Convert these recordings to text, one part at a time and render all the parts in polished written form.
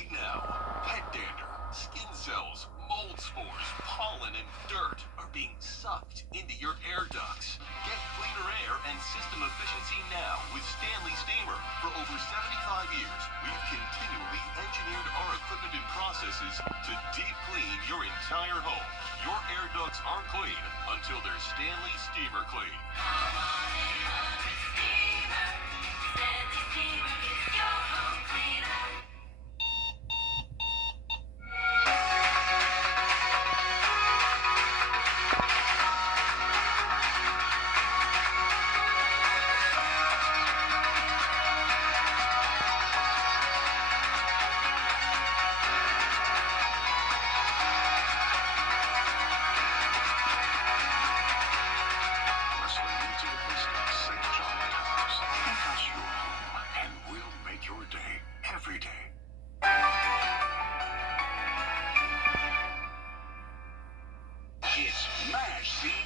right now. Pet dander, skin cells, mold spores, pollen, and dirt are being sucked into your air ducts. Get cleaner air and system efficiency now with Stanley Steamer. For over 75 years, we've continually engineered our equipment and processes to deep clean your entire home. Your air ducts aren't clean until they're Stanley Steamer clean.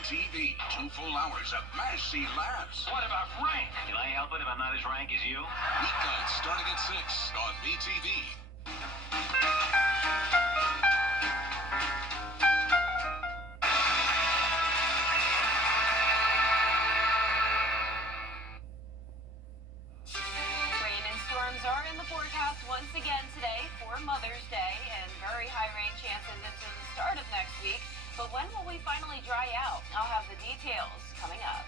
TV, 2 full hours of Mash C laughs. What about rank? Can I help it if I'm not as rank as you? Weeknights starting at 6 on BTV. Rain and storms are in the forecast once again today for Mother's Day, and very high rain chances into the start of next week. But when will we finally dry out? I'll have the details coming up.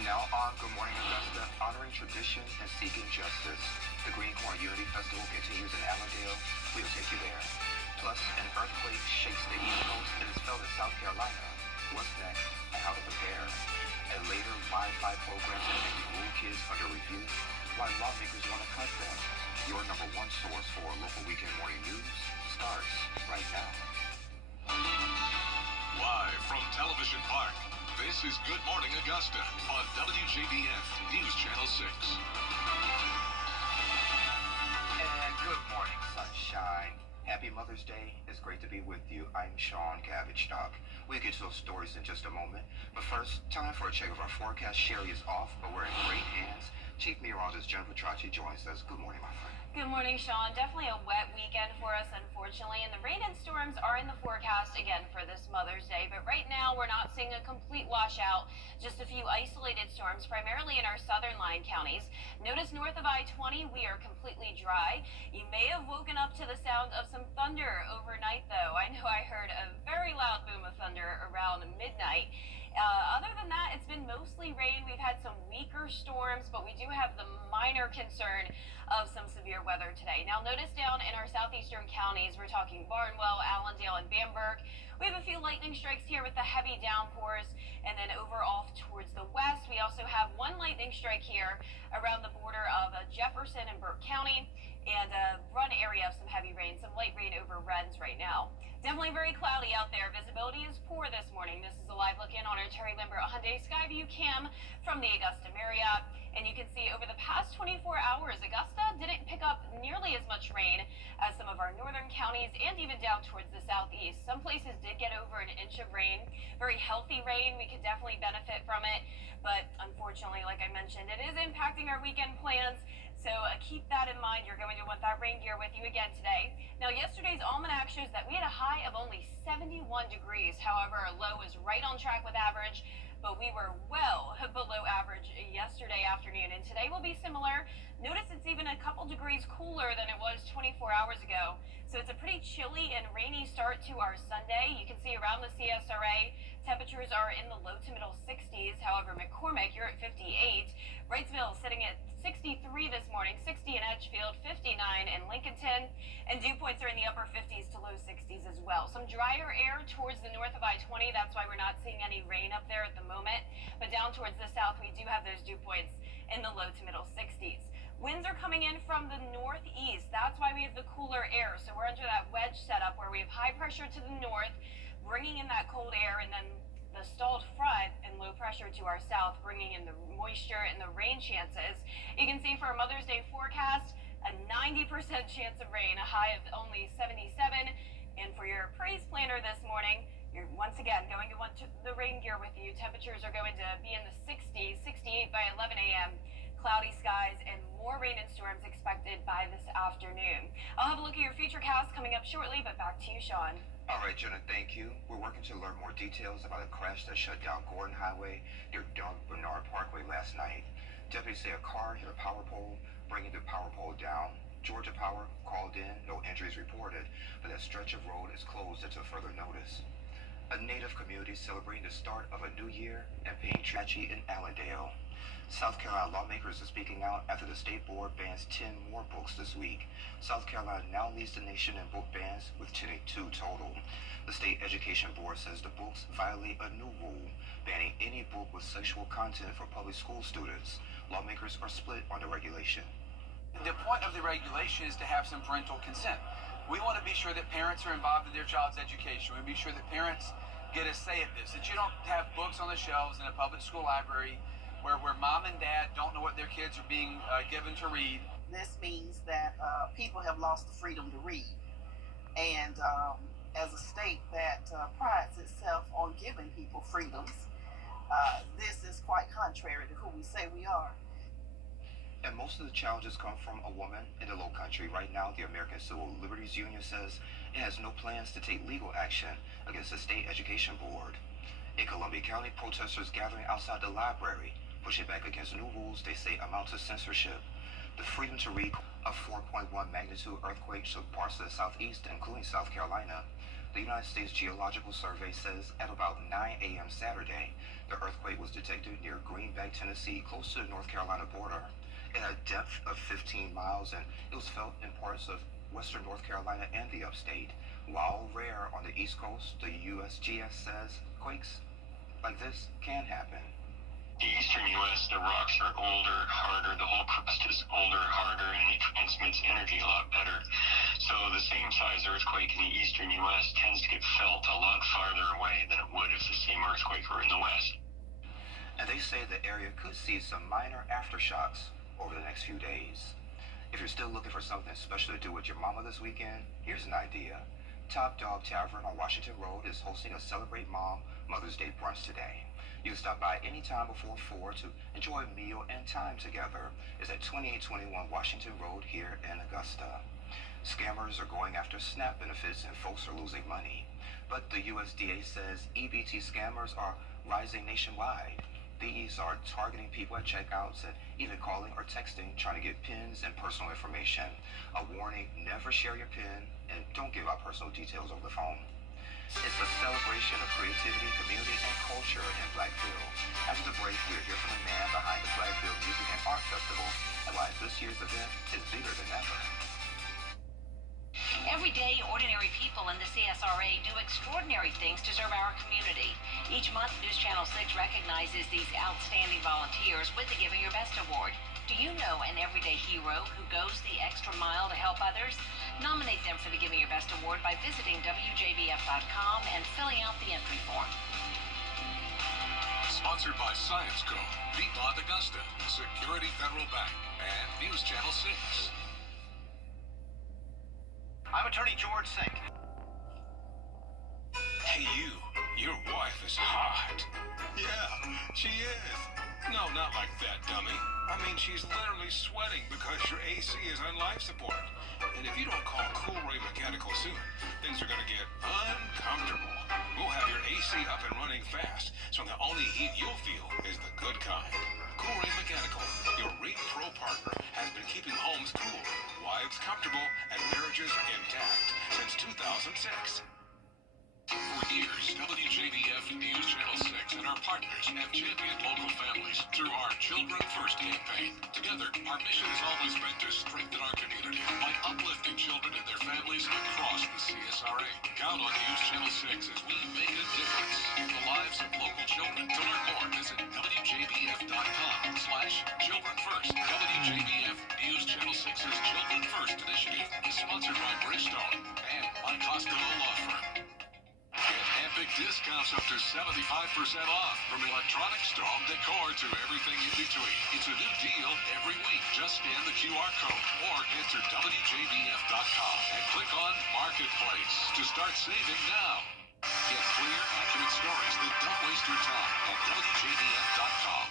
Now on Good Morning Augusta, honoring tradition and seeking justice. The Green Corn Unity Festival continues in Allendale. We'll take you there. Plus, an earthquake shakes the East Coast and is felt in South Carolina. What's next and how to prepare? And later, Wi-Fi programs that make school kids under review. Why lawmakers want to cut them. Your number one source for local weekend morning news starts right now. Live from Television Park, this is Good Morning Augusta on WJBF News Channel 6. And good morning, sunshine. Happy Mother's Day. It's great to be with you. I'm Sean Cabbage-Stock. We'll get to those stories in just a moment. But first, time for a check of our forecast. Sherry is off, but we're in great hands. Chief Meteorologist Jennifer Tracci joins us. Good morning, my friend. Good morning, Sean. Definitely a wet weekend for us, unfortunately, and the rain and storms are in the forecast again for this Mother's Day. But right now, we're not seeing a complete washout, just a few isolated storms, primarily in our southern line counties. Notice north of I-20, we are completely dry. You may have woken up to the sound of some thunder overnight, though. I know I heard a very loud boom of thunder around midnight. Other than that, it's been mostly rain. We've had some weaker storms, but we do have the minor concern of some severe weather today. Now, notice down in our southeastern counties, we're talking Barnwell, Allendale, and Bamberg. We have a few lightning strikes here with the heavy downpours, and then over off towards the west, we also have one lightning strike here around the border of Jefferson and Burke County, and a run area of some heavy rain, some light rain over Rennes right now. Definitely very cloudy out there. Visibility is poor this morning. This is a live look in on our Terry Limber Hyundai Skyview cam from the Augusta Marriott. And you can see over the past 24 hours, Augusta didn't pick up nearly as much rain as some of our northern counties and even down towards the southeast. Some places did get over an inch of rain. Very healthy rain. We could definitely benefit from it. But unfortunately, like I mentioned, it is impacting our weekend plans. So keep that in mind. You're going to want that rain gear with you again today. Now, yesterday's almanac shows that we had a high of only 71 degrees. However, our low is right on track with average, but we were well below average yesterday afternoon, and today will be similar. Notice it's even a couple degrees cooler than it was 24 hours ago. So it's a pretty chilly and rainy start to our Sunday. You can see around the CSRA, temperatures are in the low to middle 60s. However, McCormick, you're at 58. Wrightsville sitting at 63 this morning, 60 in Edgefield, 59 in Lincolnton, and dew points are in the upper 50s to low 60s as well. Some drier air towards the north of I-20. That's why we're not seeing any rain up there at the moment. But down towards the south, we do have those dew points in the low to middle 60s. Winds are coming in from the northeast. That's why we have the cooler air. So we're under that wedge setup where we have high pressure to the north, bringing in that cold air, and then the stalled front and low pressure to our south, bringing in the moisture and the rain chances. You can see for our Mother's Day forecast, a 90% chance of rain, a high of only 77. And for your praise planner this morning, you're once again going to want the rain gear with you. Temperatures are going to be in the 60s, 68 by 11 a.m., cloudy skies, and more rain and storms expected by this afternoon. I'll have a look at your futurecast coming up shortly, but back to you, Sean. All right, Jenna, thank you. We're working to learn more details about a crash that shut down Gordon Highway near Doug Bernard Parkway last night. Deputies say a car hit a power pole, bringing the power pole down. Georgia Power called in, no injuries reported, but that stretch of road is closed until further notice. A Native community celebrating the start of a new year and paying tragedy in Allendale. South Carolina lawmakers are speaking out after the state board bans 10 more books this week. South Carolina now leads the nation in book bans with 22 total. The state education board says the books violate a new rule, banning any book with sexual content for public school students. Lawmakers are split on the regulation. The point of the regulation is to have some parental consent. We want to be sure that parents are involved in their child's education. We want to be sure that parents get a say at this, that you don't have books on the shelves in a public school library where mom and dad don't know what their kids are being given to read. This means that people have lost the freedom to read. And as a state that prides itself on giving people freedoms, this is quite contrary to who we say we are. And most of the challenges come from a woman in the Low Country. Right now, the American Civil Liberties Union says it has no plans to take legal action against the state education board. In Columbia County, protesters gathering outside the library, pushing back against new rules they say amount to censorship. The freedom to read, a 4.1 magnitude earthquake shook parts of the southeast, including South Carolina. The United States Geological Survey says at about 9 a.m. Saturday, the earthquake was detected near Greenback, Tennessee, close to the North Carolina border. It had a depth of 15 miles, and it was felt in parts of western North Carolina and the upstate. While rare on the East Coast, the USGS says quakes like this can happen. The eastern U.S., the rocks are older, harder, the whole crust is older, harder, and it transmits energy a lot better. So the same size earthquake in the eastern U.S. tends to get felt a lot farther away than it would if the same earthquake were in the west. And they say the area could see some minor aftershocks over the next few days. If you're still looking for something special to do with your mama this weekend, here's an idea. Top Dog Tavern on Washington Road is hosting a Celebrate Mom Mother's Day brunch today. You can stop by anytime before 4 to enjoy a meal and time together. It's at 2821 Washington Road here in Augusta. Scammers are going after SNAP benefits and folks are losing money. But the USDA says EBT scammers are rising nationwide. These are targeting people at checkouts and even calling or texting trying to get PINs and personal information. A warning, never share your PIN and don't give out personal details over the phone. It's a celebration of creativity, community, and culture in Blackfield. After the break, we'll hear from the man behind the Blackfield Music and Art Festival and why this year's event is bigger than ever. Every day, ordinary people in the CSRA do extraordinary things to serve our community. Each month, News Channel 6 recognizes these outstanding volunteers with the Giving Your Best Award. Do you know an everyday hero who goes the extra mile to help others? Nominate them for the Giving Your Best Award by visiting WJBF.com and filling out the entry form. Sponsored by Science Co., Piedmont Augusta, Security Federal Bank, and News Channel 6. I'm Attorney George Sink. Hey, you. Your wife is hot. Yeah, she is. No, not like that, dummy. I mean, she's literally sweating because your AC is on life support. And if you don't call Cool Ray Mechanical soon, things are going to get uncomfortable. We'll have your AC up and running fast, so the only heat you'll feel is the good kind. Cool Ray Mechanical, your rate pro partner, has been keeping homes cool, wives comfortable, and marriages intact since 2006. For years, WJBF News Channel 6 and our partners have championed local families through our Children First campaign. Together, our mission has always been to strengthen our community by uplifting children and their families across the CSRA. Count on News Channel 6 as we make a difference in the lives of local children. To learn more, visit WJBF.com/Children First. WJBF News Channel 6's Children First initiative is sponsored by Bridgestone and by Costello Law Firm. Get epic discounts up to 75% off, from electronics to home decor to everything in between. It's a new deal every week. Just scan the QR code or enter WJBF.com and click on Marketplace to start saving now. Get clear, accurate stories that don't waste your time at WJBF.com.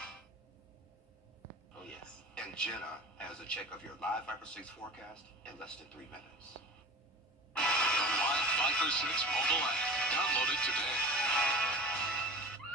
Oh, yes. And Jenna has a check of your live Viper 6 forecast in less than 3 minutes. The Live Viper 6 mobile app. Download it today.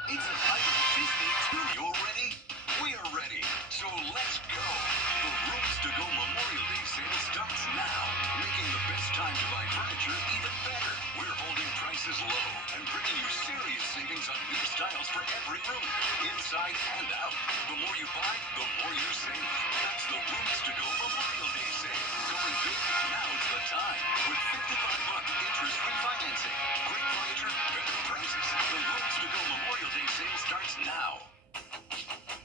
It's a night at Disney too. You're ready? We're ready. So let's go. The Rooms to Go Memorial Day sale starts now, making the best time to buy furniture even better. We're holding prices low and bringing you serious savings on new styles for every room, inside and out. The more you buy, the more you save. That's the Rooms to Go Memorial Day sale. Going big, now's the time. With $55 interest-free financing. Great furniture, better prices. The Rooms to Go Memorial Day sale starts now.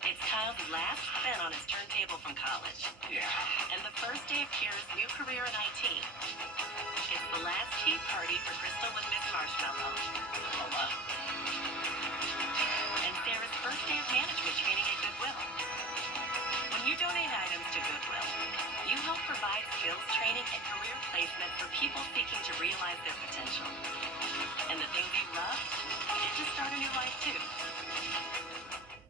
It's Kyle's last spin on his turntable from college. Yeah. And the first day of Kira's new career in IT. It's the last tea party for Crystal with Miss Marshmallow. And Sarah's first day of management training at Goodwill. When you donate items to Goodwill, you help provide skills training and career placement for people seeking to realize their potential. And the things you love get to start a new life too.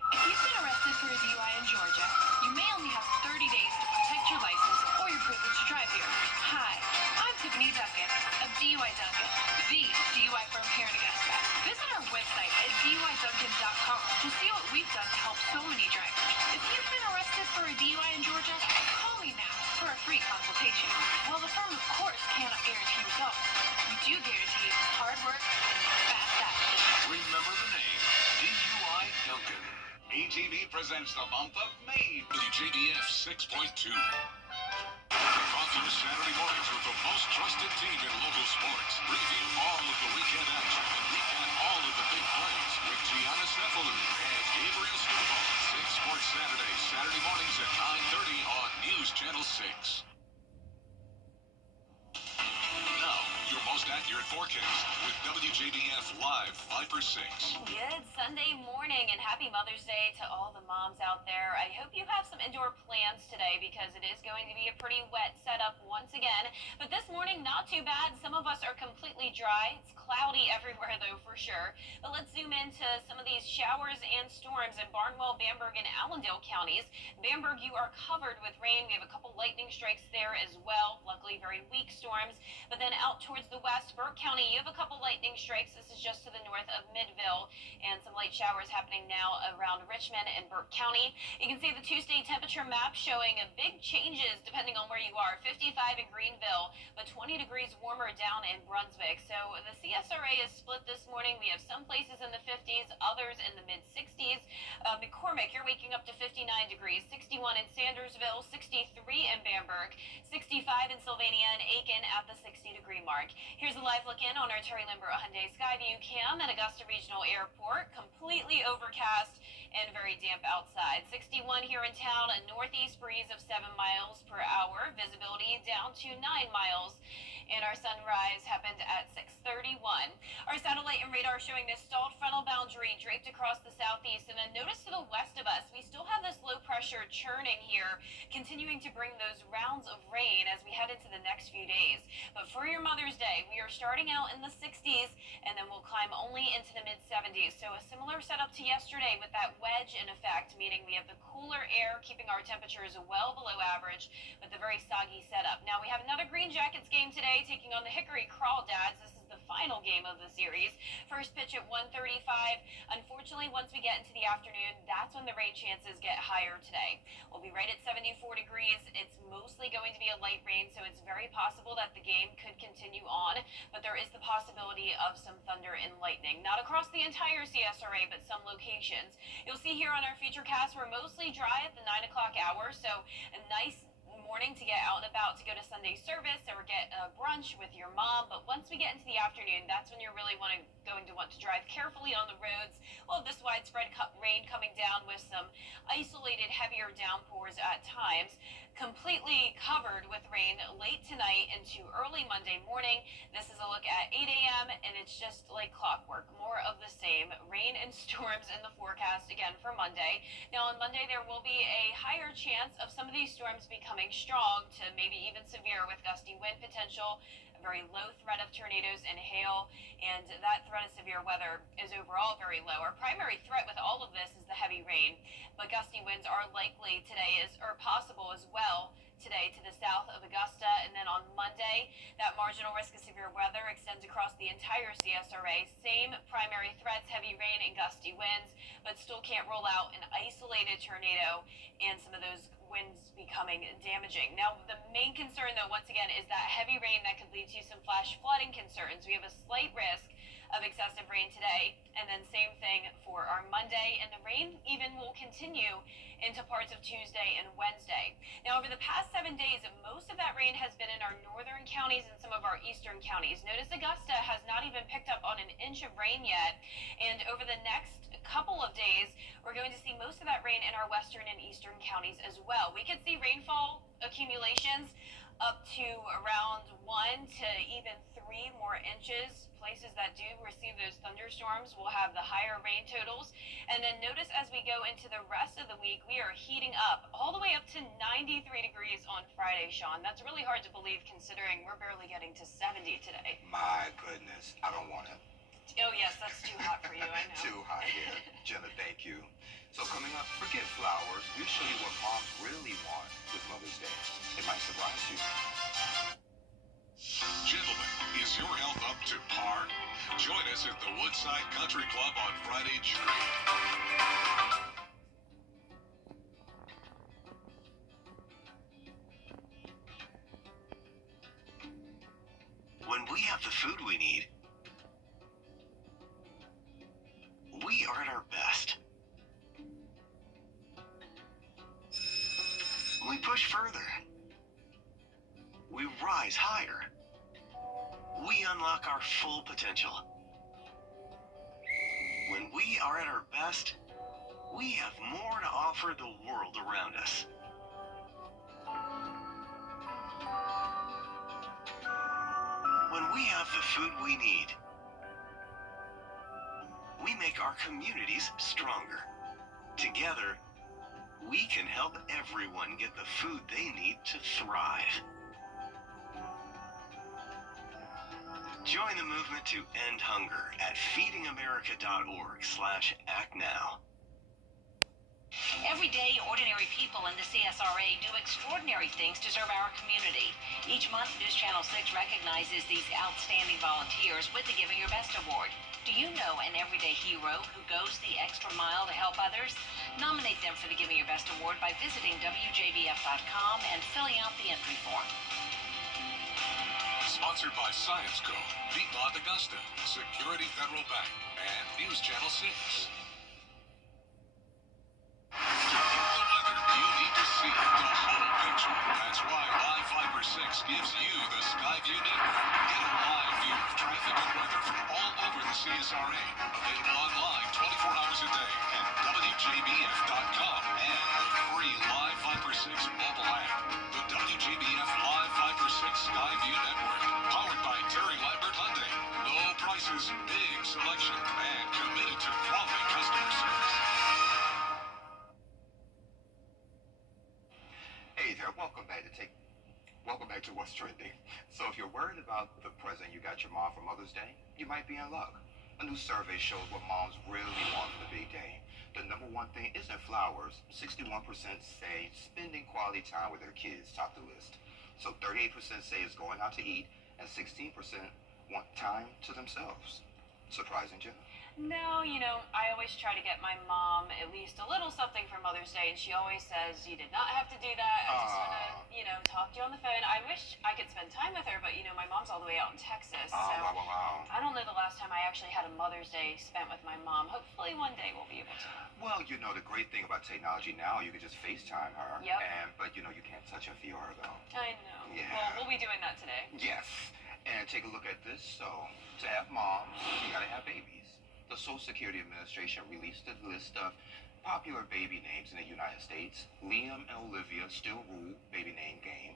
If you've been arrested for a DUI in Georgia, you may only have 30 days to protect your license or your privilege to drive here. Hi, I'm Tiffany Duckett of DUI Duncan, the DUI firm here in Augusta. Visit our website at DUIDuncan.com to see what we've done to help so many drivers. If you've been arrested for a DUI in Georgia, call me now for a free consultation. While the firm, of course, cannot guarantee results, we do guarantee hard work and fast action. Remember the name, DUI Duncan. ATV presents the month of May. WJBF 6.2. Kick off your Saturday mornings with the most trusted team in local sports. Review all of the weekend action and recap all of the big plays with Gianna Cefalu and Gabriel Snowball. 6 Sports Saturday, Saturday mornings at 9:30 on News Channel 6. Now, your most accurate forecast with WJBF Live Viper 6. Good Sunday morning and happy Mother's Day to all the moms out there. I hope you have some indoor plans today because it is going to be a pretty wet setup once again. But this morning, not too bad. Some of us are completely dry. It's cloudy everywhere though, for sure. But let's zoom into some of these showers and storms in Barnwell, Bamberg, and Allendale counties. Bamberg, you are covered with rain. We have a couple lightning strikes there as well. Luckily, very weak storms. But then out towards the west, Burke County, you have a couple lightning strikes. This is just to the north of Midville, and some light showers happening now around Richmond and Burke County. You can see the Tuesday temperature map showing big changes depending on where you are. 55 in Greenville, but 20 degrees warmer down in Brunswick. So the CSRA is split this morning. We have some places in the 50s, others in the mid-60s. McCormick, you're waking up to 59 degrees, 61 in Sandersville, 63 in Bamberg, 65 in Sylvania and Aiken at the 60-degree mark. Here's a live look in on our Terry Limber Hyundai Skyview cam at Augusta Regional Airport. Completely overcast and very damp outside. 61 here in town, a northeast breeze of 7 miles per hour. Visibility down to 9 miles. And our sunrise happened at 6:31. Our satellite and radar showing this stalled frontal boundary draped across the southeast. And then notice to the west of us, we still have this low pressure churning here, continuing to bring those rounds of rain as we head into the next few days. But for your Mother's Day, we are starting out in the 60s and then we'll climb only into the mid-70s. So a similar setup to yesterday with that wedge in effect, meaning we have the cooler air keeping our temperatures well below average with a very soggy setup. Now we have another Green Jackets game today taking on the Hickory Crawdads. This is the final game of the series. First pitch at 1:35. Unfortunately, once we get into the afternoon, that's when the rain chances get higher today. We'll be right at 74 degrees. It's mostly going to be a light rain, so it's very possible that the game could continue on, but there is the possibility of some thunder and lightning. Not across the entire CSRA, but some locations. You'll see here on our featurecast, we're mostly dry at the 9 o'clock hour, so a nice morning to get out and about to go to Sunday service or get a brunch with your mom. But once we get into the afternoon, that's when you're really going to want to drive carefully on the roads. We'll have this widespread rain coming down with some isolated heavier downpours at times. Completely covered with rain late tonight into early Monday morning. This is a look at 8 a.m. and it's just like clockwork. More of the same. Rain and storms in the forecast again for Monday. Now on Monday there will be a higher chance of some of these storms becoming strong to maybe even severe with gusty wind potential a very low threat of tornadoes and hail, and that threat of severe weather is overall very low. Our primary threat with all of this is the heavy rain, but gusty winds are likely today or possible as well today to the south of Augusta. And then on Monday, that marginal risk of severe weather extends across the entire CSRA. Same primary threats, heavy rain and gusty winds, but still can't rule out an isolated tornado and some of those winds becoming damaging. Now, the main concern, though, once again, is that heavy rain that could lead to some flash flooding concerns. We have a slight risk of excessive rain today, and then same thing for our Monday, and the rain even will continue into parts of Tuesday and Wednesday. Now, over the past 7 days, most of that rain has been in our northern counties and some of our eastern counties. Notice Augusta has not even picked up on an inch of rain yet, and over the next couple of days, we're going to see most of that rain in our western and eastern counties as well. We could see rainfall accumulations up to around 1 to even 3 more inches. Places that do receive those thunderstorms will have the higher rain totals. And then notice as we go into the rest of the week, we are heating up all the way up to 93 degrees on Friday, Sean. That's really hard to believe considering we're barely getting to 70 today. My goodness, I don't want it. Oh yes, that's too hot for you, I know. Too hot here. Jenna, thank you. So coming up, forget flowers. We'll show you what moms really want with Mother's Day. It might surprise you. Gentlemen, is your health up to par? Join us at the Woodside Country Club on Friday, June 8th. When we have the food we need, we are at our best. We push further. We rise higher. We unlock our full potential. When we are at our best, we have more to offer the world around us. When we have the food we need, we make our communities stronger. Together, we can help everyone get the food they need to thrive. Join the movement to end hunger at feedingamerica.org/actnow. Every day, ordinary people in the CSRA do extraordinary things to serve our community. Each month, News Channel 6 recognizes these outstanding volunteers with the Giving Your Best Award. Do you know an everyday hero who goes the extra mile to help others? Nominate them for the Giving Your Best Award by visiting WJBF.com and filling out the entry form. Sponsored by Science Co., Piedmont Augusta, Security Federal Bank, and News Channel 6. To get the weather you need to see the whole picture. That's why Live Viper 6 gives you the Skyview Network. Get a live view of traffic and weather from all over the CSRA. Available online 24 hours a day at WJBF.com and the free Live Viper 6 mobile app. The WJBF Live Viper 6 Skyview Network. Powered by Terry Lambert Hyundai. Low prices, big selection, and committed to quality customer service. Hey there, welcome back to What's Trending. So if you're worried about the present you got your mom for Mother's Day, you might be in luck. A new survey shows what moms really want for the big day. The number one thing isn't flowers. 61% say spending quality time with their kids top the list. So 38% say it's going out to eat, and 16% want time to themselves. Surprising, Jenna? No, I always try to get my mom at least a little something for Mother's Day, and she always says, you did not have to do that. I just want to, talk to you on the phone. I wish I could spend time with her, but, my mom's all the way out in Texas. So Wow. I don't know the last time I actually had a Mother's Day spent with my mom. Hopefully one day we'll be able to. Well, the great thing about technology now, you can just FaceTime her. Yep. But, you can't touch and feel her, though. I know. Yeah. Well, we'll be doing that today. Yes. And take a look at this. So, to have moms, you gotta have babies. The Social Security Administration released a list of popular baby names in the United States. Liam and Olivia still rule baby name game.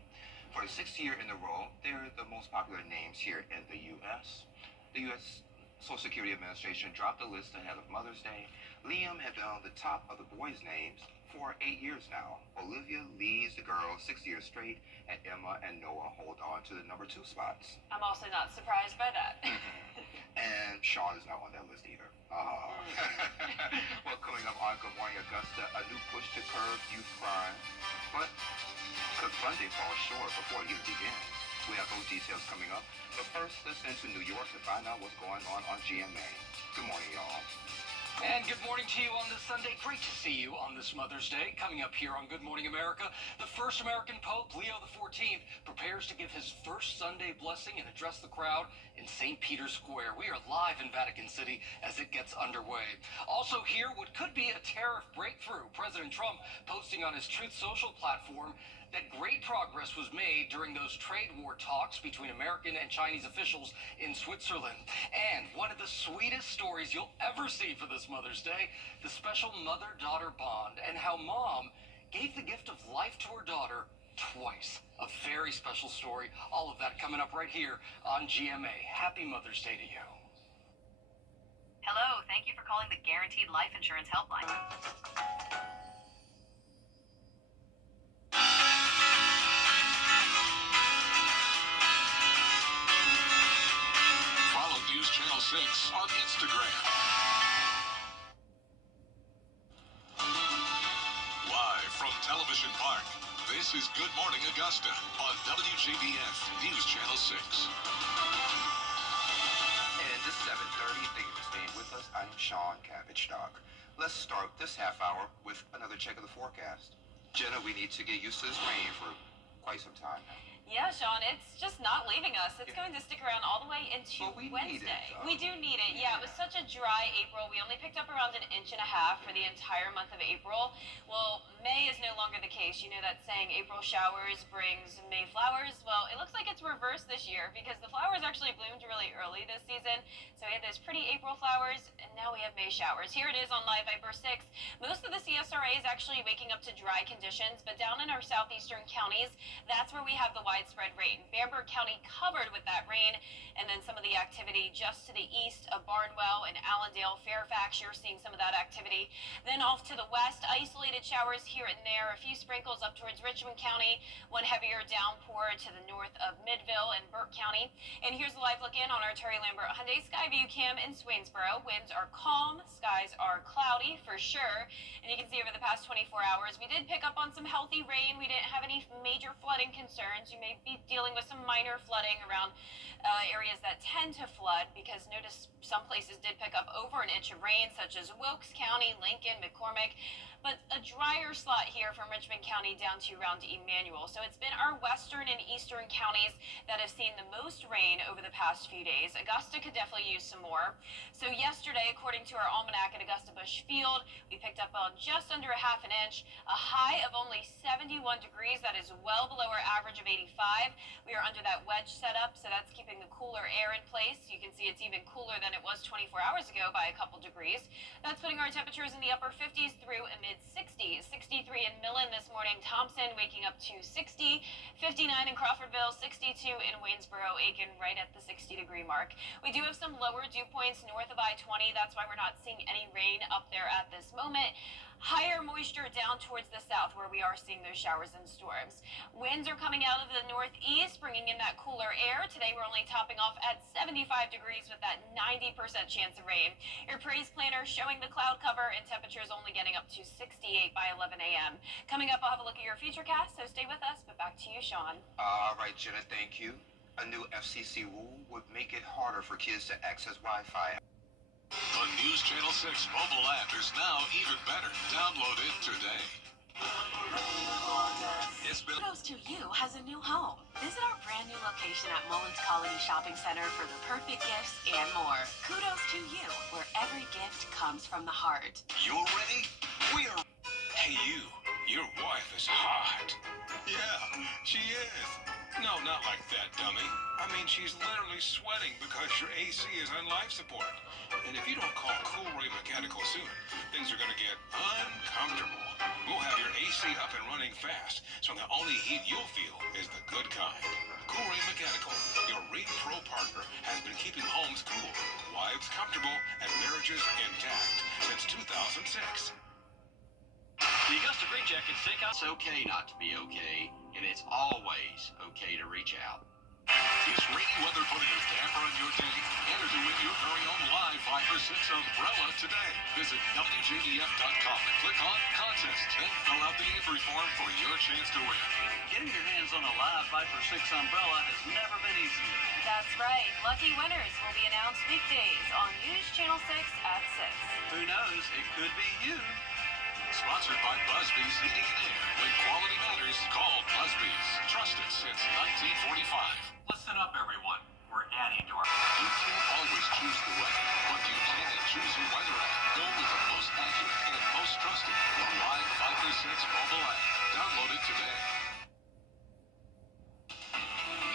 For the 6th year in a row, they're the most popular names here in the U.S. The U.S. Social Security Administration dropped the list ahead of Mother's Day. Liam had been on the top of the boys' names For 8 years now, Olivia leads the girls 6 years straight, and Emma and Noah hold on to the number 2 spots. I'm also not surprised by that. And Sean is not on that list either. Well, coming up on Good Morning Augusta, a new push to curb youth crime. But could funding fall short before it even begins? We have those details coming up. But first, let's into New York to find out what's going on GMA. Good morning, y'all. And good morning to you on this Sunday. Great to see you on this Mother's Day. Coming up here on Good Morning America, the first American Pope, Leo XIV, prepares to give his first Sunday blessing and address the crowd in St. Peter's Square. We are live in Vatican City as it gets underway. Also here, what could be a tariff breakthrough. President Trump posting on his Truth Social platform that great progress was made during those trade war talks between American and Chinese officials in Switzerland. And one of the sweetest stories you'll ever see for this Mother's Day, the special mother-daughter bond and how mom gave the gift of life to her daughter twice. A very special story. All of that coming up right here on GMA. Happy Mother's Day to you. Hello, thank you for calling the Guaranteed Life Insurance Helpline. Follow News Channel 6 on Instagram. Live from Television Park, this is Good Morning Augusta on WJBF News Channel 6. And it's 7:30. Thank you for staying with us. I'm Sean Cabbage Doc. Let's start this half hour with another check of the forecast. Jenna, we need to get used to this rain for quite some time now. Yeah, Sean, it's just not leaving us. It's going to stick around all the way into But we need it, Wednesday. though. We do need it. Yeah, it was such a dry April. We only picked up around 1.5 inches for the entire month of April. Well, May is no longer the case. You know that saying, April showers brings May flowers? Well, it looks like it's reversed this year because the flowers actually bloomed really early this season. So we had those pretty April flowers, and now we have May showers. Here it is on Live Viper 6. Most of the CSRA is actually waking up to dry conditions, but down in our southeastern counties, that's where we have the widespread rain. Bamberg County covered with that rain, and then some of the activity just to the east of Barnwell and Allendale, Fairfax, you're seeing some of that activity. Then off to the west, isolated showers here and there, a few sprinkles up towards Richmond County, one heavier downpour to the north of Midville and Burke County. And here's a live look in on our Terry Lambert Hyundai Skyview cam in Swainsboro. Winds are calm, skies are cloudy for sure, and you can see over the past 24 hours, we did pick up on some healthy rain. We didn't have any major flooding concerns. You may be dealing with some minor flooding around areas that tend to flood, because notice some places did pick up over 1 inch of rain, such as Wilkes County, Lincoln, McCormick, but a drier slot here from Richmond County down to around Emmanuel. So it's been our western and eastern counties that have seen the most rain over the past few days. Augusta could definitely use some more. So yesterday, according to our almanac at Augusta Bush Field, we picked up on just under 1/2 inch, a high of only 71 degrees. That is well below our average of 85. We are under that wedge setup, so that's keeping the cooler air in place. You can see it's even cooler than it was 24 hours ago by a couple degrees. That's putting our temperatures in the upper 50s through a mid-60s. 63 in Millen this morning. Thompson waking up to 60. 59 in Crawfordville. 62 in Waynesboro. Aiken right at the 60-degree mark. We do have some lower dew points north of I-20. That's why we're not seeing any rain up there at this moment. Higher moisture down towards the south, where we are seeing those showers and storms. Winds are coming out of the northeast, bringing in that cooler air. Today we're only topping off at 75 degrees with that 90% chance of rain. Your praise planner showing the cloud cover and temperatures only getting up to 68 by 11 a.m. Coming up, I'll have a look at your futurecast, so stay with us. But back to you, Sean. All right, Jenna, thank you. A new FCC rule would make it harder for kids to access Wi-Fi. The News Channel 6 mobile app is now even better. Download it today. It's been... Kudos to You has a new home. Visit our brand new location at Mullins Colony Shopping Center for the perfect gifts and more. Kudos to You, where every gift comes from the heart. You're ready? We are. Hey, you. Your wife is hot. Yeah, she is. No, not like that, dummy. I mean, she's literally sweating because your AC is on life support. And if you don't call Cool Ray Mechanical soon, things are going to get uncomfortable. We'll have your AC up and running fast, so the only heat you'll feel is the good kind. Cool Ray Mechanical, your Ray Pro partner, has been keeping homes cool, wives comfortable, and marriages intact since 2006. The Augusta Green Jackets take on. It's okay not to be okay, and it's always okay to reach out. Is rainy weather putting a damper on your day? Enter to win your very own live 5 for 6 umbrella today. Visit WJBF.com and click on Contests. Then fill out the entry form for your chance to win. Getting your hands on a live 5 for 6 umbrella has never been easier. That's right. Lucky winners will be announced weekdays on News Channel 6 at 6. Who knows? It could be you. Sponsored by Busby's Heating and Air. When quality matters, call Busby's. Trusted since 1945. Listen up, everyone. We're adding to our. You can't always choose the weather, but you can choose your weather app. Go with the most accurate and most trusted. The Live 5 for 6 mobile app. Download it today.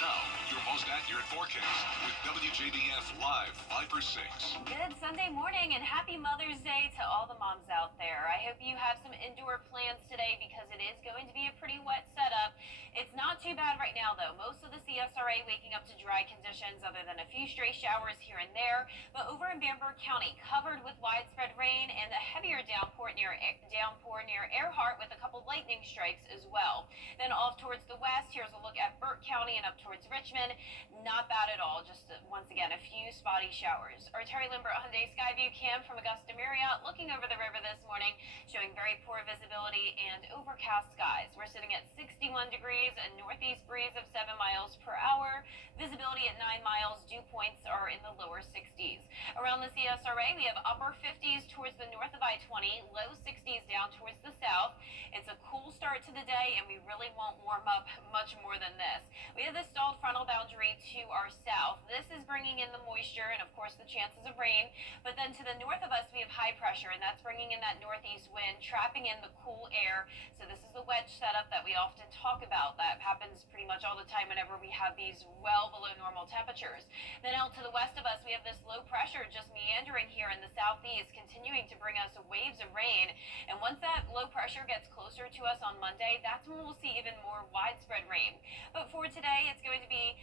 Now, your most accurate forecast with WJBF Live 5 for 6. Good Sunday morning and happy Mother's Day to all the moms out there. I hope you have some indoor plans today because it is going to be a pretty wet setup. It's not too bad right now though. Most of the CSRA waking up to dry conditions other than a few stray showers here and there. But over in Bamberg County, covered with widespread rain and a heavier downpour near Earhart with a couple lightning strikes as well. Then off towards the west, here's a look at Burke County and up towards Richmond. Not bad at all. Just once again, a few spotty showers. Our Terry Limbert Hyundai Skyview cam from Augusta Marriott looking over the river this morning, showing very poor visibility and overcast skies. We're sitting at 61 degrees, a northeast breeze of 7 miles per hour. Visibility at 9 miles. Dew points are in the lower 60s. Around the CSRA, we have upper 50s towards the north of I-20, low 60s down towards the south. It's a cool start to the day, and we really won't warm up much more than this. We have this stalled frontal boundary to our south. This is bringing in the moisture and, of course, the chances of rain. But then to the north of us, we have high pressure, and that's bringing in that northeast wind, trapping in the cool air. So this is the wedge setup that we often talk about. That happens pretty much all the time whenever we have these well below normal temperatures. Then out to the west of us, we have this low pressure just meandering here in the southeast, continuing to bring us waves of rain. And once that low pressure gets closer to us on Monday, that's when we'll see even more widespread rain. But for today, it's going to be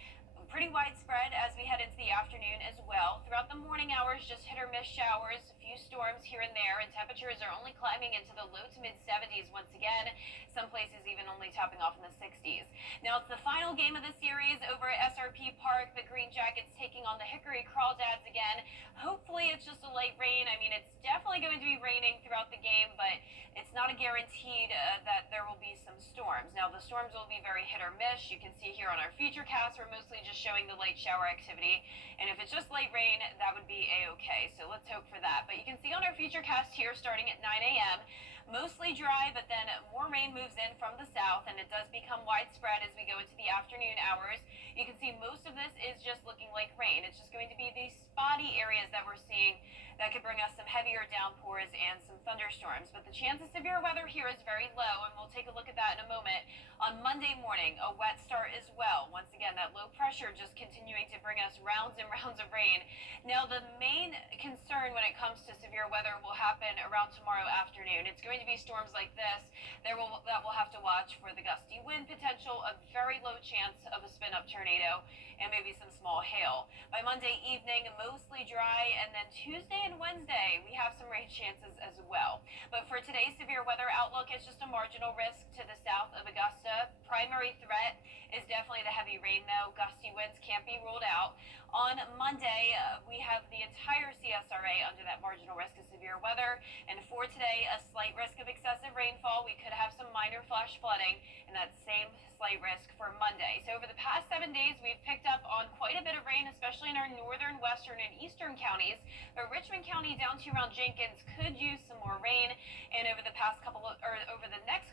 pretty widespread as we head into the afternoon as well. Throughout the morning hours, just hit or miss showers, a few storms here and there, and temperatures are only climbing into the low to mid 70s once again. Some places even only topping off in the 60s. Now it's the final game of the series over at SRP Park. The Green Jackets taking on the Hickory Crawdads again. Hopefully it's just a light rain. I mean, it's definitely going to be raining throughout the game, but it's not a guaranteed that there will be some storms. Now the storms will be very hit or miss. You can see here on our futurecast, we're mostly just showing the light shower activity, and if it's just light rain, that would be a-okay, so let's hope for that. But you can see on our futurecast here starting at 9 a.m. mostly dry, but then more rain moves in from the south, and it does become widespread as we go into the afternoon hours. You can see most of this is just looking like rain. It's just going to be these spotty areas that we're seeing that could bring us some heavier downpours and some thunderstorms. But the chance of severe weather here is very low, and we'll take a look at that in a moment. On Monday morning, a wet start as well. Once again, that low pressure just continuing to bring us rounds and rounds of rain. Now, the main concern when it comes to severe weather will happen around tomorrow afternoon. It's going to be storms like this that we'll have to watch for the gusty wind potential, a very low chance of a spin-up tornado, and maybe some small hail. By Monday evening, mostly dry, and then Tuesday and Wednesday, we have some rain chances as well. But for today's severe weather outlook, it's just a marginal risk to the south of Augusta. Primary threat is definitely the heavy rain, though. Gusty winds can't be ruled out. On Monday, we have the entire CSRA under that marginal risk of severe weather. And for today, a slight risk of excessive rainfall. We could have some minor flash flooding, and that same slight risk for Monday. So over the past 7 days, we've picked up on quite a bit of rain, especially in our northern, western, and eastern counties. But Richmond County down to around Jenkins could use some more rain. And over the next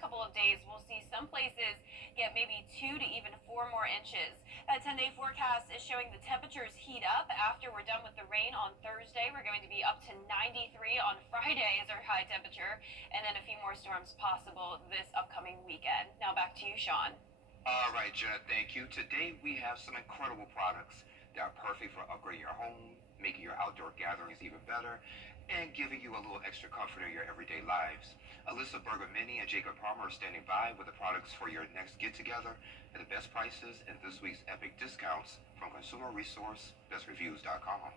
couple of days, we'll see some places get maybe 2 to even 4 more inches. That 10-day forecast is showing the temperatures heat up after we're done with the rain on Thursday. We're going to be up to 93 on Friday as our high temperature, and then a few more storms possible this upcoming weekend. Now back to you, Sean. All right, Judd, thank you. Today we have some incredible products that are perfect for upgrading your home, making your outdoor gatherings even better, and giving you a little extra comfort in your everyday lives. Alyssa Berger Mini and Jacob Palmer are standing by with the products for your next get-together at the best prices and this week's epic discounts from Consumer Resource BestReviews.com.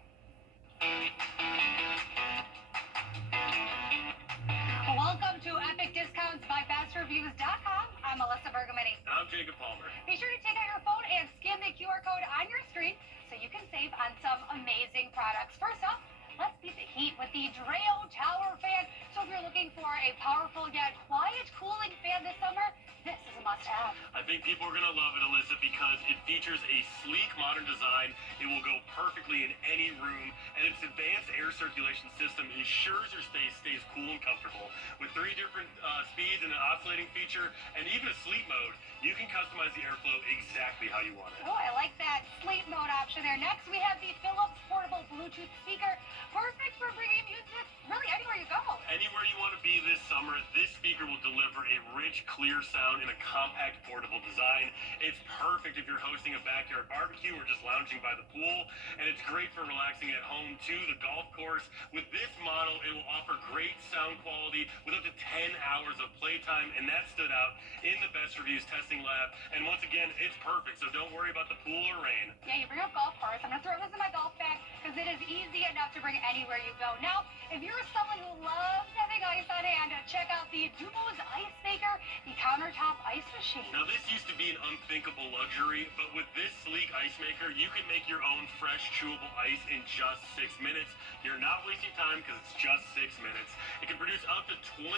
Welcome to epicdiscountsbybestReviews.com. I'm Melissa Bergamini. And I'm Jacob Palmer. Be sure to take out your phone and scan the QR code on your screen so you can save on some amazing products. First up, let's beat the heat with the Dreo Tower fan. So if you're looking for a powerful yet quiet cooling fan this summer, this is a must-have. I think people are going to love it, Alyssa, because it features a sleek, modern design. It will go perfectly in any room, and its advanced air circulation system ensures your space stays cool and comfortable. With 3 different speeds and an oscillating feature, and even a sleep mode, you can customize the airflow exactly how you want it. Oh, I like that sleep mode option there. Next, we have the Philips portable Bluetooth speaker. Perfect for bringing music really anywhere you go. Anywhere you want to be this summer, this speaker will deliver a rich, clear sound in a compact, portable design. It's perfect if you're hosting a backyard barbecue or just lounging by the pool, and it's great for relaxing at home too, the golf course. With this model, it will offer great sound quality with up to 10 hours of playtime, and that stood out in the Best Reviews testing lab. And once again, it's perfect, so don't worry about the pool or rain. Yeah, you bring up golf course. I'm going to throw this in my golf bag because it is easy enough to bring anywhere you go. Now, if you're someone who loves having ice on hand, check out the Dumo's Ice Maker, the countertop ice machine. Now, this used to be an unthinkable luxury, but with this sleek ice maker, you can make your own fresh, chewable ice in just 6 minutes. You're not wasting time because it's just 6 minutes. It can produce up to 26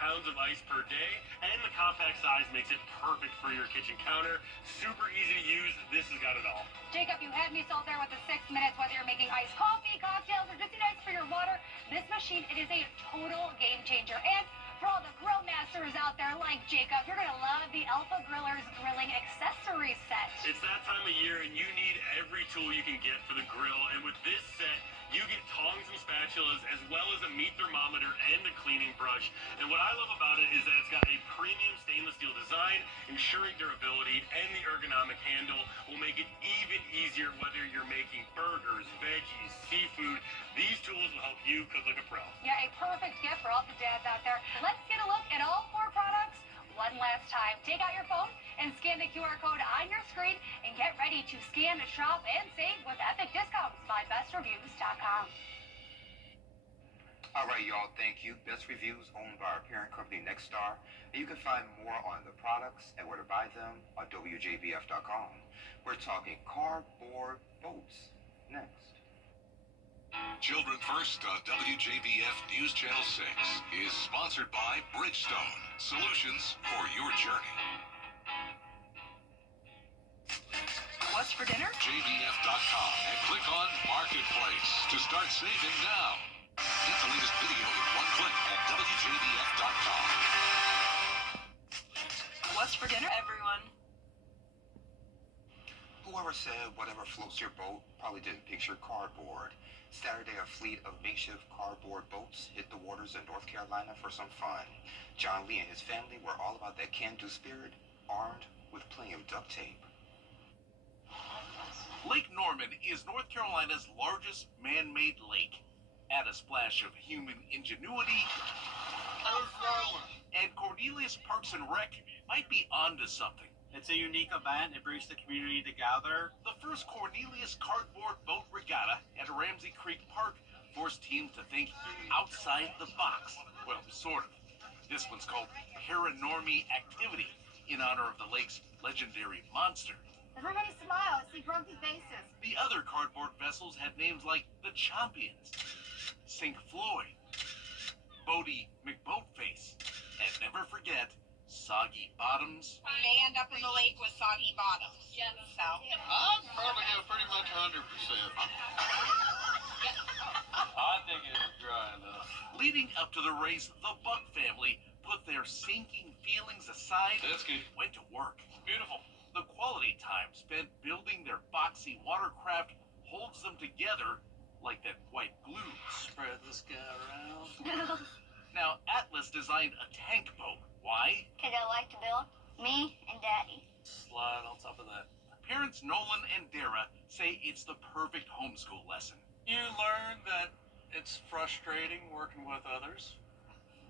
pounds of ice per day, and the compact size makes it perfect for your kitchen counter. Super easy to use. This has got it all. Jacob, you had me sold there with the 6 minutes, whether you're making iced coffee, cocktails, or just an ice for your water. This machine, it is a total game changer. And for all the grill masters out there like Jacob, you're going to love the Alpha Grillers Grilling Accessory Set. It's that time of year, and you need every tool you can get for the grill. And with this set, you get tongs and spatulas, as well as a meat thermometer and a cleaning brush. And what I love about it is that it's got a premium stainless steel design, ensuring durability, and the ergonomic handle will make it even easier whether you're making burgers, veggies, seafood. These tools will help you cook like a pro. Yeah, a perfect gift for all the dads out there. Let's get a look at all 4 products one last time. Take out your phone and scan the QR code on your screen and get ready to scan, shop, and save with epic discounts by bestreviews.com. All right, y'all, thank you. Best Reviews, owned by our parent company, Nexstar. And you can find more on the products and where to buy them on WJBF.com. We're talking cardboard boats next. Children First on WJBF News Channel 6 is sponsored by Bridgestone, solutions for your journey. What's for dinner? JBF.com and click on Marketplace to start saving now. Get the latest video in one click at WJBF.com. What's for dinner, everyone? Whoever said whatever floats your boat probably didn't picture cardboard. Saturday, a fleet of makeshift cardboard boats hit the waters in North Carolina for some fun. John Lee and his family were all about that can-do spirit, armed with plenty of duct tape. Lake Norman is North Carolina's largest man-made lake. Add a splash of human ingenuity, and Cornelius Parks and Rec might be onto something. It's a unique event. It brings the community together. The first Cornelius Cardboard Boat Regatta at Ramsey Creek Park forced teams to think outside the box. Well, sort of. This one's called Paranormy Activity, in honor of the lake's legendary monster. Everybody smile. I see grumpy faces. The other cardboard vessels had names like the Champions, St. Floyd, Bodie McBoatface, and never forget, Soggy Bottoms. We may end up in the lake with soggy bottoms. Yeah, so. I'd probably go pretty much 100%. I think it is dry enough. Leading up to the race, the Buck family put their sinking feelings aside That's good. and went to work. Beautiful. The quality time spent building their boxy watercraft holds them together like that white glue. Spread this guy around. Now, Atlas designed a tank boat. Why? Because I like to build. Me and Daddy. Slide on top of that. Parents Nolan and Dara say it's the perfect homeschool lesson. You learn that it's frustrating working with others,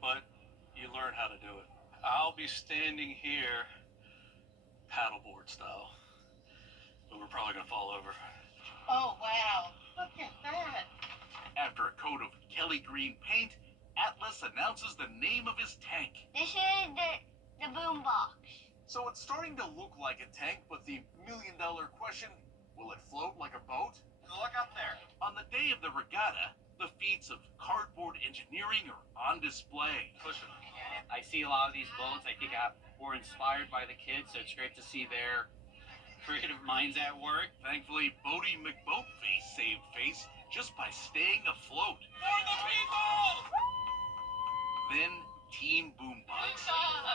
but you learn how to do it. I'll be standing here paddleboard style, but we're probably gonna fall over. Oh, wow. Look at that. After a coat of Kelly green paint, Atlas Atlas announces the name of his tank. This is the boom box. So it's starting to look like a tank, but the million-dollar question, will it float like a boat? Look up there. On the day of the regatta, the feats of cardboard engineering are on display. I see a lot of these boats. I think were inspired by the kids, so it's great to see their creative minds at work. Thankfully, Bodie McBoatface saved face just by staying afloat. For the people! Then Team Boombox.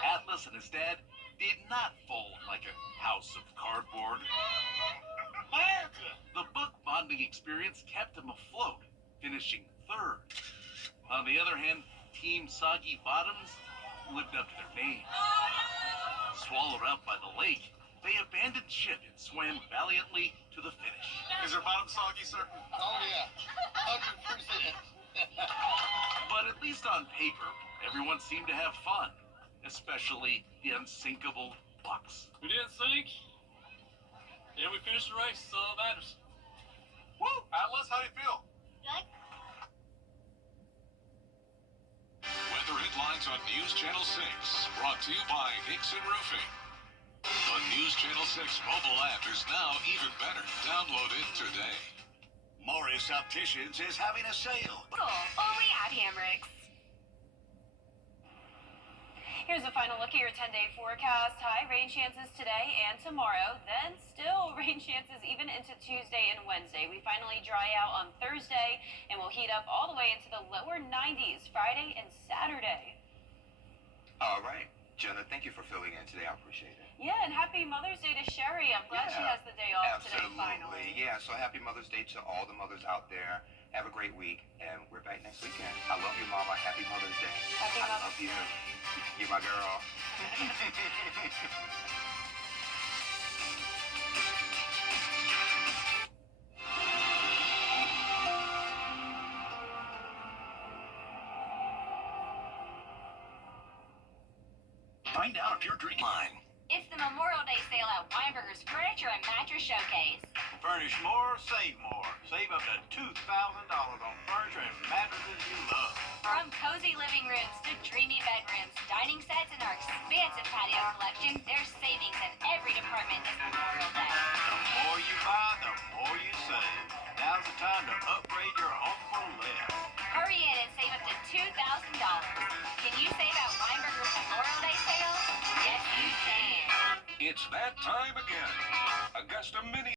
Atlas and his dad did not fold like a house of cardboard. America! The book bonding experience kept them afloat, finishing third. On the other hand, Team Soggy Bottoms lived up to their name. Swallowed up by the lake, they abandoned ship and swam valiantly to the finish. Is your bottom soggy, sir? Oh yeah, 100%. But at least on paper, everyone seemed to have fun, especially the unsinkable Bucks. We didn't sink. Yeah, we finished the race, so it matters. Woo! Atlas, how do you feel? Good. Weather headlines on News Channel 6, brought to you by Nixon Roofing. The News Channel 6 mobile app is now even better. Download it today. Morris Opticians is having a sale. Cool. Only at Hamrick's. Here's a final look at your 10-day forecast. High rain chances today and tomorrow. Then still rain chances even into Tuesday and Wednesday. We finally dry out on Thursday and will heat up all the way into the lower 90s Friday and Saturday. All right. Jenna, thank you for filling in today. I appreciate it. Yeah, and happy Mother's Day to Sherry. I'm glad she has the day off today finally. Yeah, so happy Mother's Day to all the mothers out there. Have a great week, and we're back next weekend. I love you, Mama. Happy Mother's Day. Happy I Mother's love you. Day. You're my girl. Find out if you're drinking line. It's the Memorial Day sale at Weinberger's Furniture and Mattress Showcase. Furnish more, save more. Save up to $2,000 on furniture and mattresses you love. From cozy living rooms to dreamy bedrooms, dining sets, and our expansive patio collection, there's savings in every department this Memorial Day. The more you buy, the more you save. Now's the time to upgrade your home for less. Hurry in and save up to $2,000. Can you save at Weinberger's Memorial Day sale? Yes, you can. It's that time again. Augusta Mini